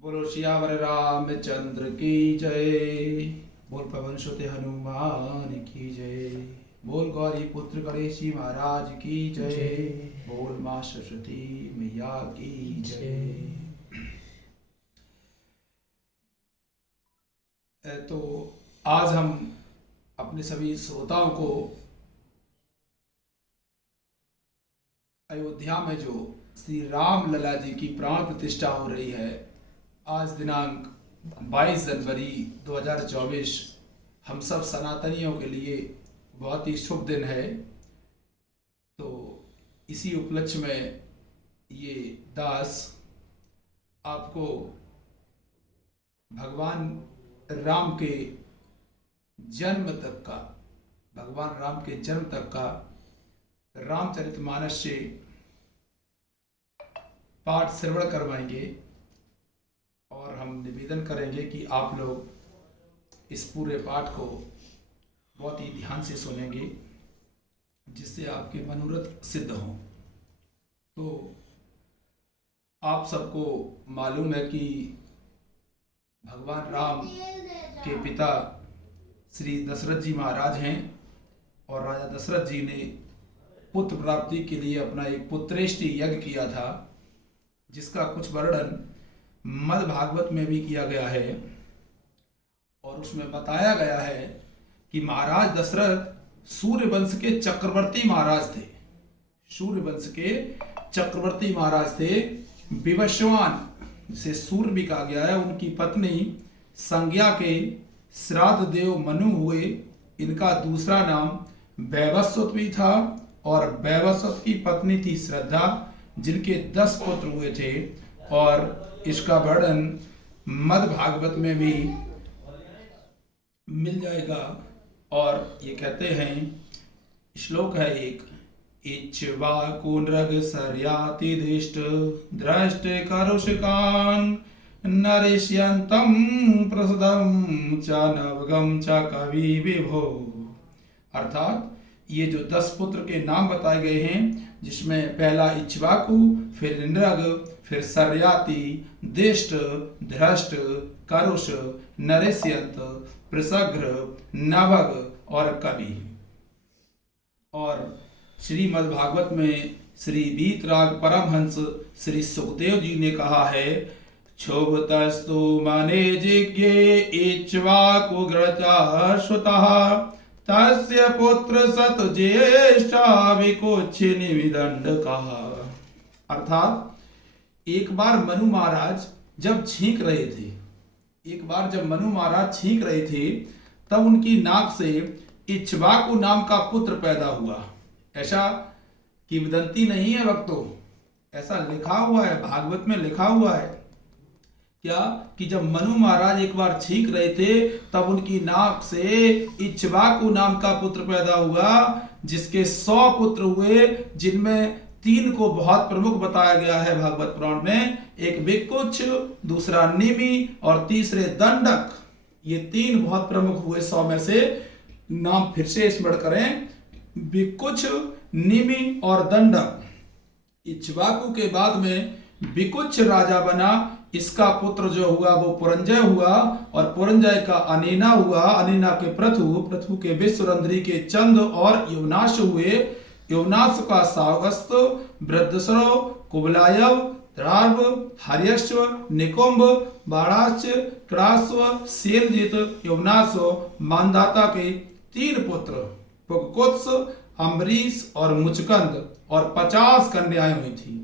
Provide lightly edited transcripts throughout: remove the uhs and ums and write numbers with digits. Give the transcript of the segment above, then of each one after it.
बोलो सियावर रामचंद्र की जय। बोल पवन सुत हनुमान की जय। बोल गौरी पुत्र गणेश जी महाराज की जय। बोल माँ सरस्वती मैया की जय। तो आज हम अपने सभी श्रोताओं को अयोध्या में जो श्री राम लला जी की प्राण प्रतिष्ठा हो रही है, आज दिनांक 22 जनवरी 2024 हम सब सनातनियों के लिए बहुत ही शुभ दिन है। तो इसी उपलक्ष्य में ये दास आपको भगवान राम के जन्म तक का भगवान राम के जन्म तक का रामचरितमानस से पाठ श्रवण करवाएंगे और हम निवेदन करेंगे कि आप लोग इस पूरे पाठ को बहुत ही ध्यान से सुनेंगे, जिससे आपके मनोरथ सिद्ध हों। तो आप सबको मालूम है कि भगवान राम के पिता श्री दशरथ जी महाराज हैं और राजा दशरथ जी ने पुत्र प्राप्ति के लिए अपना एक पुत्रेष्टि यज्ञ किया था, जिसका कुछ वर्णन मद् भागवत में भी किया गया है। और उसमें बताया गया है कि महाराज दशरथ सूर्यवंश के चक्रवर्ती महाराज थे। सूर्यवंश के चक्रवर्ती महाराज थे। विवस्वान से सूर्य भी कहा गया है। उनकी पत्नी संज्ञा के श्राद्ध देव मनु हुए। इनका दूसरा नाम वैवस्वत भी था और वैवस्वत की पत्नी थी श्रद्धा, जिनके 10 पुत्र हुए थे। और इसका वर्णन मद् भागवत में भी मिल जाएगा। और ये कहते हैं, श्लोक है एक, इक्ष्वाकुनृग सर्यातिदिष्ट दृष्ट करुषकान् नरिष्यन्तं प्रसदं च नवगं च कवि विभो। अर्थात ये जो 10 पुत्र के नाम बताए गए हैं, जिसमें पहला इक्ष्वाकु, फिर नृग, फिर सर्याति, दिष्ट, धृष्ट, करुष, नरेष्यंत, प्रसघ्र, नवग और कवि। और श्रीमद् भागवत में श्री वीतराग परमहंस श्री सुखदेव जी ने कहा है, क्षोभतस्तु मने जिज्ञे इक्ष्वाकु ग्रचा श्रुतः तस्य पुत्र सत ज्येष्ठा विकोच्छिनि विदंड कहा। अर्थात एक बार मनु महाराज जब छींक रहे थे, तब उनकी नाक से इक्ष्वाकु नाम का पुत्र पैदा हुआ। ऐसा किंवदंती नहीं है भक्तों, ऐसा लिखा हुआ है, भागवत में लिखा हुआ है क्या कि जब मनु महाराज एक बार छींक रहे थे, तब उनकी नाक से इक्ष्वाकु नाम का पुत्र पैदा हुआ, जिसके 100 पुत्र हुए, जिनमें 3 को बहुत प्रमुख बताया गया है भागवत पुराण में। एक विकुच्छ, दूसरा निमि और तीसरे दंडक। ये 3 बहुत प्रमुख हुए 100 में से। नाम फिर से स्मरण करें, विकुच्छ, निमि और दंडक। इक्ष्वाकु के बाद में विकुच्छ राजा बना। इसका पुत्र जो हुआ वो पुरंजय हुआ, और पुरंजय का अनीना हुआ, अनीना के पृथु, पृथु के विश्वरंध्री के चंद और युवनाश हुए। युवनाश का सावगस्त, वृद्धस्रव, कुबलायव, द्रार्व, हर्यश्व, निकुंभ, बाणाश्च, क्रास्व, सेनजित, युवनाश, मानदाता के 3 पुत्र पुककुत्स, अम्बरीश और मुचकंद, और 50 कन्याएं हुई थी।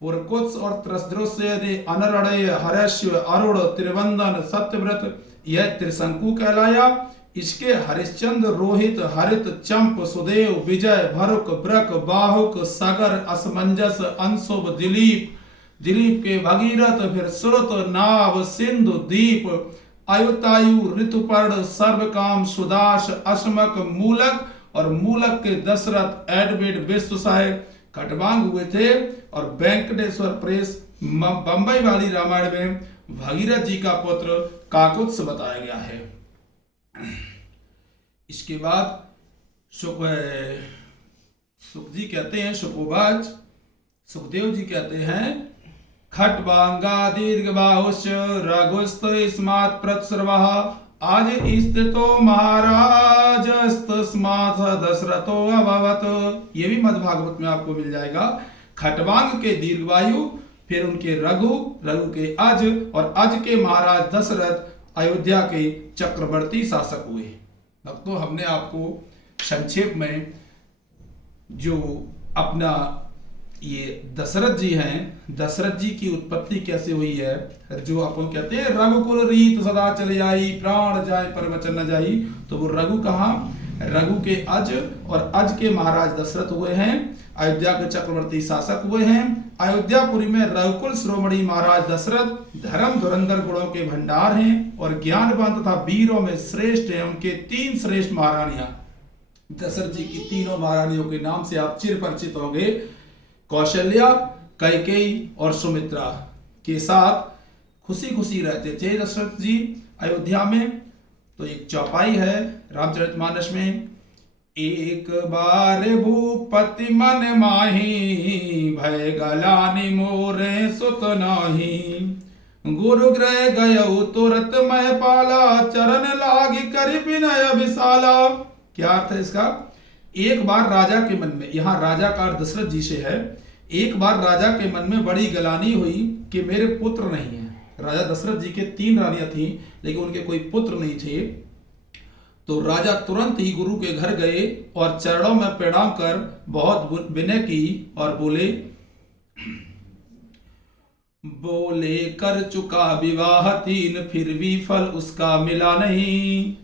पुरकुत्स और त्रसद्रुस्य अनरणय, हर्यश्व, अरुण, त्रिवंदन, सत्यव्रत, यह त्रिशंकु कहलाया। इसके हरिश्चंद्र, रोहित, हरित, चंप, सुदेव, विजय, भरुक, ब्रक, बाहुक, सगर, असमंजस, अंशुभ, दिलीप, दिलीप के भगीरथ, फिर श्रुत, नाव, सिंधु, दीप, आयुतायु, ऋतुपर्ण, सर्वकाम, सुदास, अश्मक, मूलक, और मूलक के दशरथ, एडविड, विश्वसाय, खटवांग हुए थे। और वेंकटेश्वर प्रेस बंबई वाली रामायण में भगीरथ जी का पुत्र काकुत्स बताया गया है। इसके बाद सुख जी कहते हैं, सुखोवाच, सुखदेव जी कहते हैं खट्वांगा दीर्घबाहुश्च रघुस्त स्मात् प्रत्सर्वः आज स्थितो महाराजस्तस्मात् दशरथो अभवत्। ये भी मध्य भागवत में आपको मिल जाएगा। खट्वांग के दीर्घवायु, फिर उनके रघु, रघु के अज और अज के महाराज दशरथ अयोध्या के चक्रवर्ती शासक हुए। भक्तों, हमने आपको संक्षेप में जो अपना ये दशरथ जी हैं, दशरथ जी की उत्पत्ति कैसे हुई है, जो अपन कहते हैं रघुकुल रीत सदा चले आई, प्राण जाए पर वचन न जाई, तो वो रघु कहाँ, रघु के अज और अज के महाराज दशरथ हुए हैं, अयोध्या के चक्रवर्ती शासक हुए हैं। अयोध्यापुरी में रघुकुल शिरोमणि महाराज दशरथ धर्म धुरंधर गुणों के भंडार हैं और ज्ञानवान तथा वीरों में श्रेष्ठ हैं। उनके 3 श्रेष्ठ महारानियां, दशरथ जी की तीनों महारानियों के नाम से आप चिर परिचित होंगे। कौशल्या, कैकेयी और सुमित्रा के साथ खुशी खुशी रहते थे दशरथ जी अयोध्या में। तो एक चौपाई है रामचरितमानस में, एक बार भूपति मन माही, भय गलानि मोरे सुत नाही, गुरु गृह गयउ तुरत मैं पाला, चरण लागी करि विनय विशाला। क्या अर्थ है इसका? एक बार राजा के मन में, यहाँ राजा का अर्थ दशरथ जी से है, एक बार राजा के मन में बड़ी गलानी हुई कि मेरे पुत्र नहीं है। राजा दशरथ जी के 3 रानियां थी, लेकिन उनके कोई पुत्र नहीं थे। तो राजा तुरंत ही गुरु के घर गए और चरणों में प्रणाम कर बहुत विनय की और बोले कर चुका विवाह 3 फिर भी फल उसका मिला नहीं,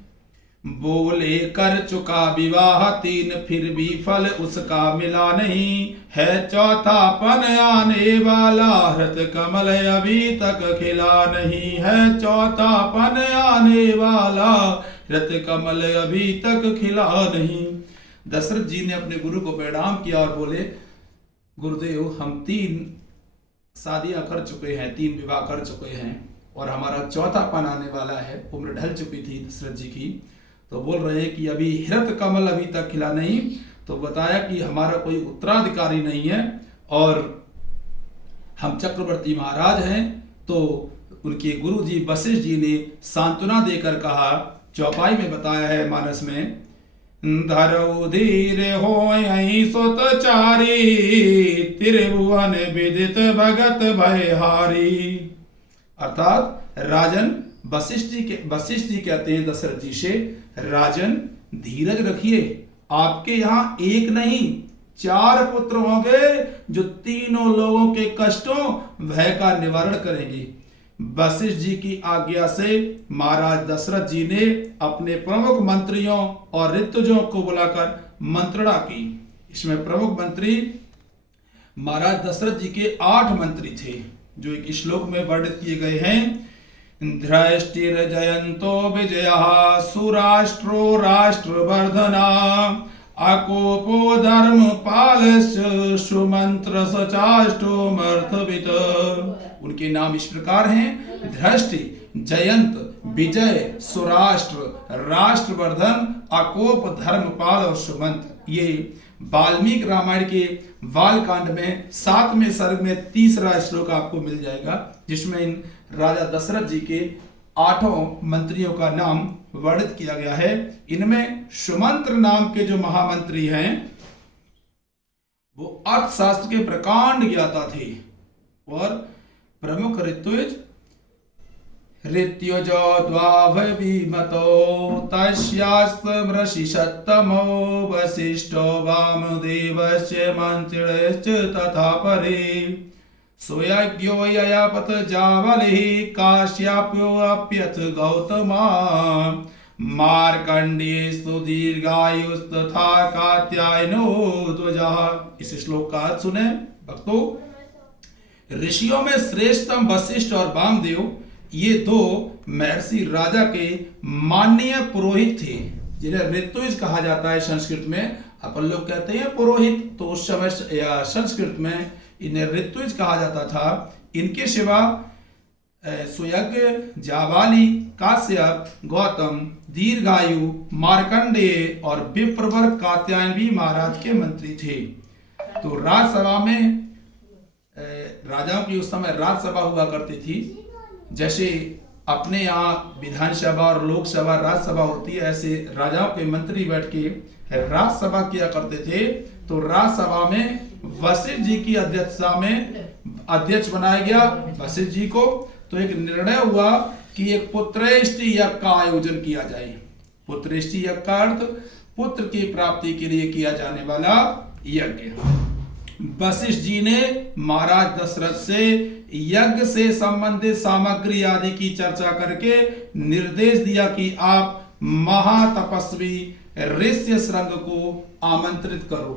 बोले कर चुका विवाह 3 फिर भी फल उसका मिला नहीं, है चौथापन आने वाला हृत कमल अभी तक खिला नहीं, है चौथापन आने वाला हृत कमल अभी तक खिला नहीं। दशरथ जी ने अपने गुरु को प्रणाम किया और बोले, गुरुदेव हम 3 शादियां कर चुके हैं, 3 विवाह कर चुके हैं और हमारा चौथापन आने वाला है। उम्र ढल चुकी थी दशरथ जी की, तो बोल रहे हैं कि अभी हृत कमल अभी तक खिला नहीं। तो बताया कि हमारा कोई उत्तराधिकारी नहीं है और हम चक्रवर्ती महाराज हैं। तो उनके गुरु जी वशिष्ठ जी ने सांत्वना देकर कहा, चौपाई में बताया है मानस में, धरऊ धीर होय सुतचारी, त्रिभुवन विदित भगत भयहारी। अर्थात राजन वशिष्ठ जी कहते हैं दशरथ जी से, राजन धीरज रखिए, आपके यहाँ एक नहीं 4 पुत्र होंगे जो तीनों लोगों के कष्टों भय का निवारण करेंगे। वशिष्ठ जी की आज्ञा से महाराज दशरथ जी ने अपने प्रमुख मंत्रियों और ऋतुजों को बुलाकर मंत्रणा की। इसमें प्रमुख मंत्री महाराज दशरथ जी के 8 मंत्री थे, जो एक श्लोक में वर्णित किए गए हैं। धृष्टिर जयंतो विजयः, सुराष्ट्रो राष्ट्रवर्धना, अकोपो धर्मपालश्च, सुमंत्र सचाष्टो मर्थवित। उनके नाम इस प्रकार हैं, धृष्टि, जयंत, विजय, सुराष्ट्र, राष्ट्रवर्धन, अकोप, धर्मपाल और सुमंत्र। ये वाल्मीकि रामायण के बालकांड में 7वें सर्ग में 3रा श्लोक आपको मिल जाएगा, जिसमें इन राजा दशरथ जी के 8 मंत्रियों का नाम वर्णित किया गया है। इनमें सुमंत्र नाम के जो महामंत्री हैं वो अर्थशास्त्र के प्रकांड ज्ञाता थे और प्रमुख ऋत्युजो द्वाभीमतो, तस्यास्मृषि सत्तमो, वसिष्ठो वामदेवस्य मंत्रिश्च तथा परे, सुयज्ञो ययापत जावलिः, काश्यप्योऽप्यथ गौतमा, मार्कंडेय सुदीर्घायुस्तथा कात्यायनो ध्वजः। इस श्लोक का अर्थ सुने भक्तों। ऋषियों में श्रेष्ठतम वशिष्ठ और वामदेव ये 2 महर्षि राजा के माननीय पुरोहित थे, जिन्हें ऋतुज कहा जाता है संस्कृत में। अपन लोग कहते हैं पुरोहित, तो उस समय संस्कृत में इन्हें ऋतुज कहा जाता था। इनके सिवा सुयज्ञ, जाबाली, काश्यप, गौतम, दीर्घायु, मार्कंडेय और विप्रवर कात्यायन भी महाराज के मंत्री थे। तो राजसभा में राजाओं की उस समय राजसभा हुआ करती थी। जैसे अपने यहाँ विधानसभा और लोकसभा राज्यसभा होती है, ऐसे राजाओं के मंत्री बैठ के राज्यसभा किया करते थे। तो राज्यसभा में वशिष्ठ जी की अध्यक्षता में अध्यक्ष बनाया गया वशिष्ठ जी को। तो एक निर्णय हुआ कि एक पुत्रेष्टि यज्ञ का आयोजन किया जाए। पुत्रेष्टि यज्ञ का अर्थ पुत्र की प्राप्ति के लिए किया जाने वाला यज्ञ। वशिष्ठ जी ने महाराज दशरथ से यज्ञ से संबंधित सामग्री आदि की चर्चा करके निर्देश दिया कि आप महातपस्वी ऋष्य शृंग को आमंत्रित करो।